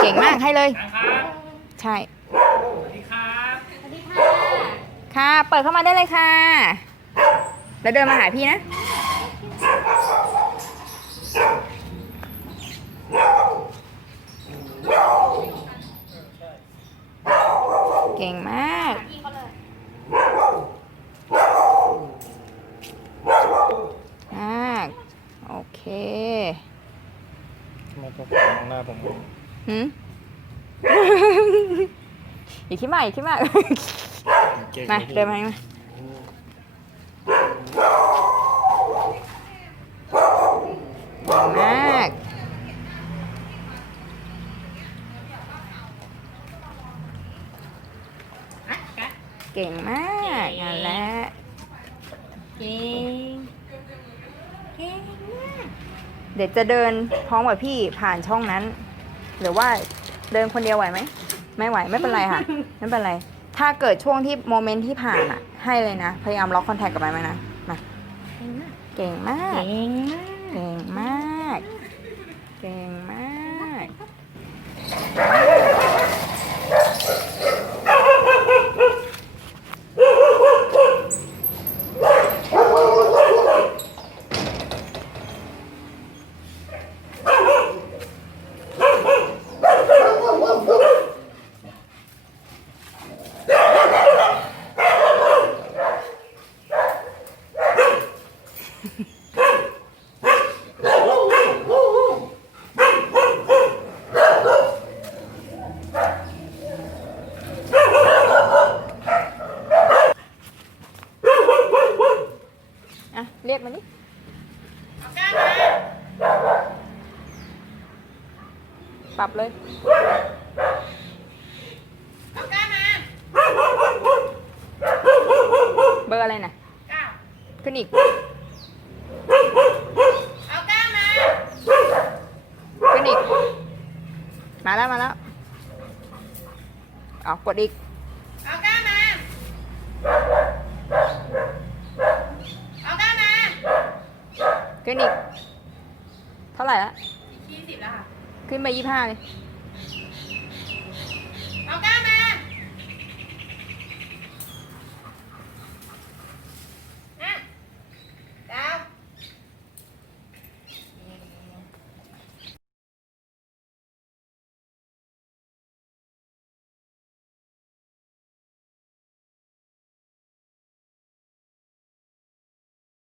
เก่งมากให้เลย นะครับใช่ สวัสดีครับสวัสดีค่ะค่ะ เปิดเข้ามาได้เลยค่ะ แล้วเดินมาหาพี่นะ เก่งมากพี่เขาเลยมาก โอเคทำไมตัวผมมองหน้าผมหืมอย่าคิดมากอย่าคิดมากเก่งมา เดินมาให้มาเก่งมาก อะกะ เก่งมากนั่นแหละเก่งเก่งมากเดี๋ยวจะเดินพร้อมกับพี่ผ่านช่องนั้น หรือว่าเดินคนเดียวไหวไหมไม่ไหวไม่เป็นไรค่ะไม่เป็นไร ถ้าเกิดช่วงที่โมเมนต์ที่ผ่านอะให้เลยนะ พยายามล็อกคอนแทคกับมันไว้นะมาเก่งมากเก่งมากเก่งมาก เก่งมาก อะ เรียกมันดิ ปรับเลยเบอร์อะไรนะขึ้นอีกขึ้นอีก มาแล้ว มาแล้วเอากดอีก ขึ้นอีก เท่าไหร่ละยี่สิบแล้วค่ะ ขึ้นไปยี่ห้าเลย เอาก้ามา